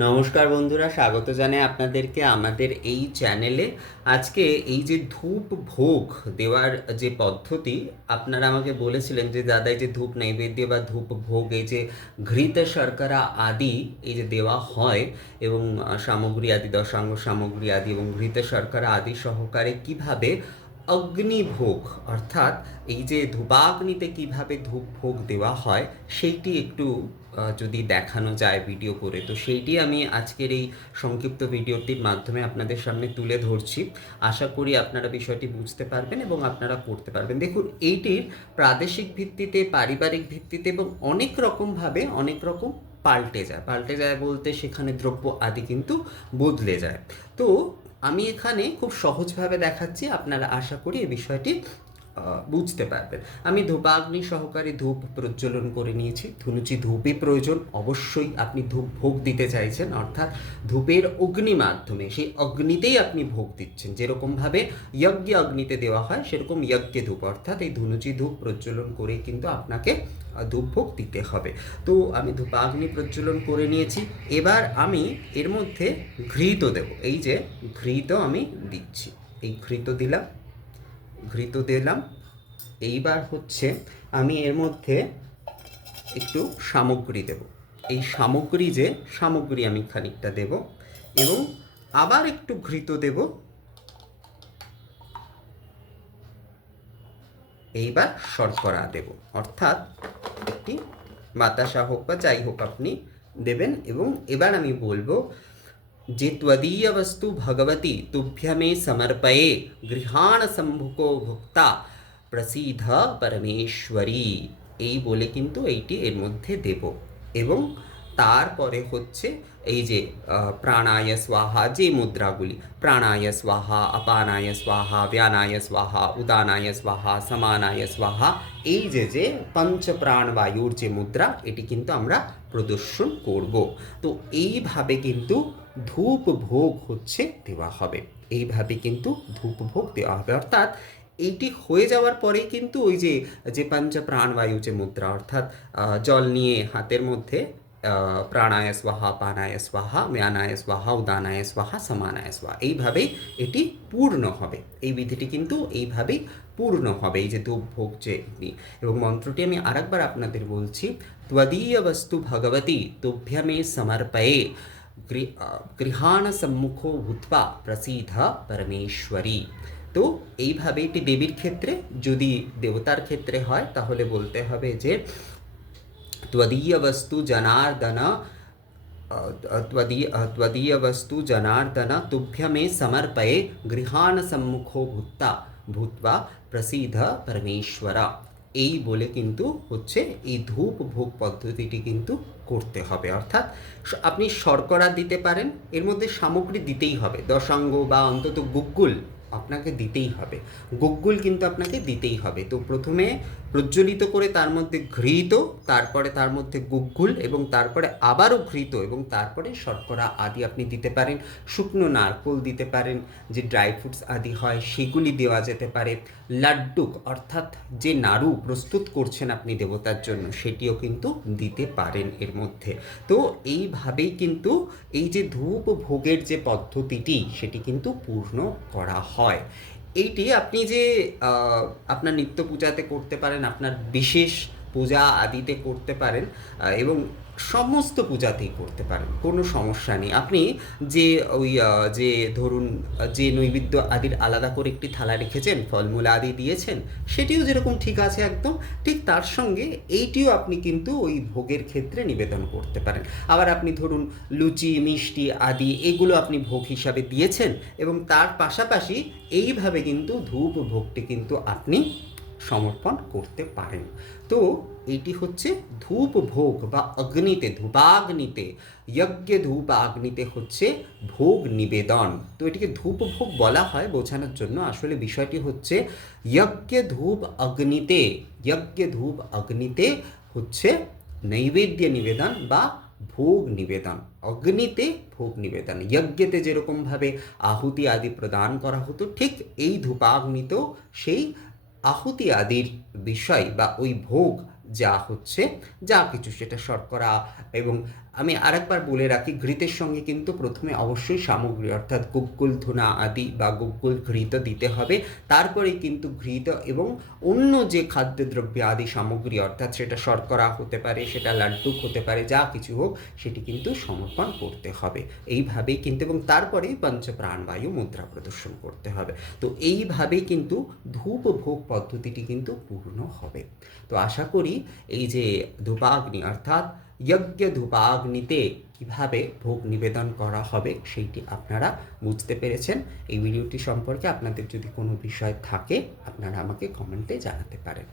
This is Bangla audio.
নমস্কার বন্ধুরা, স্বাগত জানাই আপনাদেরকে আমাদের এই চ্যানেলে। আজকে এই যে ধূপ ভোগ দেওয়ার যে পদ্ধতি, আপনারা আমাকে বলেছিলেন যে দাদা এই যে ধূপ নৈবেদ্য বা ধূপ ভোগ, এই যে ঘৃত শর্করা আদি এই যে দেওয়া হয় এবং সামগ্রী আদি, দশাঙ্গ সামগ্রী আদি এবং ঘৃত শর্করা আদি সহকারে কিভাবে অগ্নিভোগ অর্থাৎ এই যে ধূপাগ্নিতে কিভাবে ধূপ ভোগ দেওয়া হয় সেইটি একটু যদি দেখানো যায় ভিডিও করে, তো সেইটি আমি আজকের এই সংক্ষিপ্ত ভিডিওটির মাধ্যমে আপনাদের সামনে তুলে ধরছি। আশা করি আপনারা বিষয়টি বুঝতে পারবেন এবং আপনারা করতে পারবেন। দেখুন, এইটির প্রাদেশিক ভিত্তিতে, পারিবারিক ভিত্তিতে এবং অনেক রকমভাবে অনেক রকম পাল্টে যায় বলতে সেখানে দ্রব্য আদি কিন্তু বদলে যায়। তো আমি এখানে খুব সহজভাবে দেখাচ্ছি, আপনারা আশা করি এই বিষয়টি বুঝতে পারবেন। আমি ধূপাগ্নি সহকারে ধূপ প্রজ্বলন করে নিয়েছি। ধুনুচি ধূপই প্রয়োজন, অবশ্যই আপনি ধূপ ভোগ দিতে চাইছেন, অর্থাৎ ধূপের অগ্নি মাধ্যমে সেই অগ্নিতেই আপনি ভোগ দিচ্ছেন। যেরকমভাবে যজ্ঞে অগ্নিতে দেওয়া হয় সেরকম যজ্ঞে ধূপ, অর্থাৎ এই ধুনুচি ধূপ প্রজ্বলন করে কিন্তু আপনাকে ধূপ ভোগ দিতে হবে। তো আমি ধূপাগ্নি প্রজ্বলন করে নিয়েছি। এবার আমি এর মধ্যে ঘৃত দেব। এই যে ঘৃত আমি দিচ্ছি, এই ঘৃত দিলাম। এইবার হচ্ছে আমি এর মধ্যে একটু সামগ্রী দেব। এই সামগ্রী আমি খানিকটা দেব এবং আবার একটু ঘৃত দেব। এইবার শর্করা দেব, অর্থাৎ একটি বাতাসা হোক বা যাই হোক আপনি দেবেন। এবং এবার আমি বলবো যে त्वदीय वस्तु भगवती तुभ्यमे समर्पये गृहाण सम्मुखो भुक्ता प्रसीद परमेश्वरी, এই বলে কিন্তু এইটি এর মধ্যে দেব। এবং তারপরে হচ্ছে এই যে প্রাণায় স্বাহা যে মুদ্রাগুলি, প্রাণায় স্বাহা, আপানায় স্বাহা, ব্যানায় স্বাহা, উদানায় স্বাহা, সমানায় স্বাহা, এই যে পঞ্চপ্রাণবায়ুর যে মুদ্রা, এটি কিন্তু আমরা প্রদর্শন করব। তো এইভাবে কিন্তু ধূপ ভোগ হচ্ছে দেওয়া হবে। এইভাবে কিন্তু ধূপ ভোগ দেওয়া হবে, অর্থাৎ এইটি হয়ে যাওয়ার পরেই কিন্তু ওই যে যে পঞ্চ প্রাণবায়ু যে মুদ্রা, অর্থাৎ জল নিয়ে হাতের মধ্যে প্রাণায় স্বাহা, পানায় স্বাহা, ম্যানায় স্বাহা, উদানায় স্বাহা, সমানায় স্বাহা, এইভাবেই এটি পূর্ণ হবে। এই বিধিটি কিন্তু এইভাবেই পূর্ণ হবে, এই যে ধূপ ভোগ যে। এবং মন্ত্রটি আমি আরেকবার আপনাদের বলছি, त्वदीय वस्तु भगवती तुभ्यमे समर्पये গৃহাণ সম্মুখো ভূত্বা প্রসীদ পরমেশ্বরী। তো এইভাবে এটি দেবীর ক্ষেত্রে, যদি দেবতার ক্ষেত্রে হয় তাহলে বলতে হবে যে त्वदीय वस्तु जनार्दन त्वदीय वस्तु जनार्दन तुभ्यमे समर्पये गृहाण सम्मुखो भूत्वा प्रसीद परमेश्वरा, এই বলে কিন্তু হচ্ছে এই ধূপ ভোগ পদ্ধতিটি কিন্তু করতে হবে। অর্থাৎ আপনি শর্করা দিতে পারেন, এর মধ্যে সামগ্রী দিতেই হবে, দশাঙ্গ বা অন্তত গুগ্গুল আপনাকে দিতেই হবে। গুগ্গুল কিন্তু আপনাকে দিতেই হবে। তো প্রথমে প্রজ্বলিত করে তার মধ্যে ঘৃত, তারপরে তার মধ্যে গুগ্গুল এবং তারপরে আবারও ঘৃত এবং তারপরে শর্করা আদি আপনি দিতে পারেন। শুকনো নারকোল দিতে পারেন, যে ড্রাই ফ্রুটস আদি হয় সেগুলি দেওয়া যেতে পারে। লাড্ডুক অর্থাৎ যে নাড়ু প্রস্তুত করছেন আপনি দেবতার জন্য, সেটিও কিন্তু দিতে পারেন এর মধ্যে। তো এইভাবেই কিন্তু এই যে ধূপ ভোগের যে পদ্ধতিটি সেটি কিন্তু পূর্ণ করা হয়। এইটি আপনি যে আপনার নিত্য পূজাতে করতে পারেন, আপনার বিশেষ পূজা আদিতে করতে পারেন এবং সমস্ত পূজাতেই করতে পারেন, কোনো সমস্যা নেই। আপনি যে ওই যে ধরুন যে নৈবেদ্য আদির আলাদা করে একটি থালা রেখেছেন, ফলমূল আদি দিয়েছেন, সেটিও যেরকম ঠিক আছে একদম, ঠিক তার সঙ্গে এইটিও আপনি কিন্তু ওই ভোগের ক্ষেত্রে নিবেদন করতে পারেন। আবার আপনি ধরুন লুচি, মিষ্টি আদি এগুলো আপনি ভোগ হিসাবে দিয়েছেন এবং তার পাশাপাশি এইভাবে কিন্তু ধূপ ভোগটি কিন্তু আপনি সমর্পণ করতে পারেন। তো এটি হচ্ছে ধূপ ভোগ বা অগ্নিতে, ধূপাগ্নিতে, যজ্ঞে ধূপ আগ্নিতে হচ্ছে ভোগ নিবেদন। তো এটিকে ধূপ ভোগ বলা হয় বোঝানোর জন্য, আসলে বিষয়টি হচ্ছে যজ্ঞে ধূপ অগ্নিতে হচ্ছে নৈবেদ্য নিবেদন বা ভোগ নিবেদন, অগ্নিতে ভোগ নিবেদন। যজ্ঞেতে যেরকমভাবে আহুতি আদি প্রদান করা হতো, ঠিক এই ধূপাগ্নিতেও সেই আহুতি আদির বিষয় বা ওই ভোগ যা হচ্ছে, যা কিছু সেটা শর্করা এবং আমি আরেকবার বলে রাখি, ঘৃতের সঙ্গে কিন্তু প্রথমে অবশ্যই সামগ্রী অর্থাৎ গুগ্গুল ধুনা আদি বা গুগ্গুল ঘৃত দিতে হবে, তারপরেই কিন্তু ঘৃত এবং অন্য যে খাদ্যদ্রব্য আদি সামগ্রী অর্থাৎ সেটা শর্করা হতে পারে, সেটা লাড্ডুক হতে পারে, যা কিছু হোক সেটি কিন্তু সমর্পণ করতে হবে। এইভাবেই কিন্তু, এবং তারপরেই পঞ্চপ্রাণবায়ু মুদ্রা প্রদর্শন করতে হবে। তো এইভাবেই কিন্তু ধূপ ভোগ পদ্ধতিটি কিন্তু পূর্ণ হবে। তো আশা করি এই যে ধূপাগ্নি অর্থাৎ যজ্ঞ ধূপাগ্নিতে কীভাবে ভোগ নিবেদন করা হবে সেইটি আপনারা বুঝতে পেরেছেন। এই ভিডিওটি সম্পর্কে আপনাদের যদি কোনো বিষয় থাকে আপনারা আমাকে কমেন্টে জানাতে পারেন।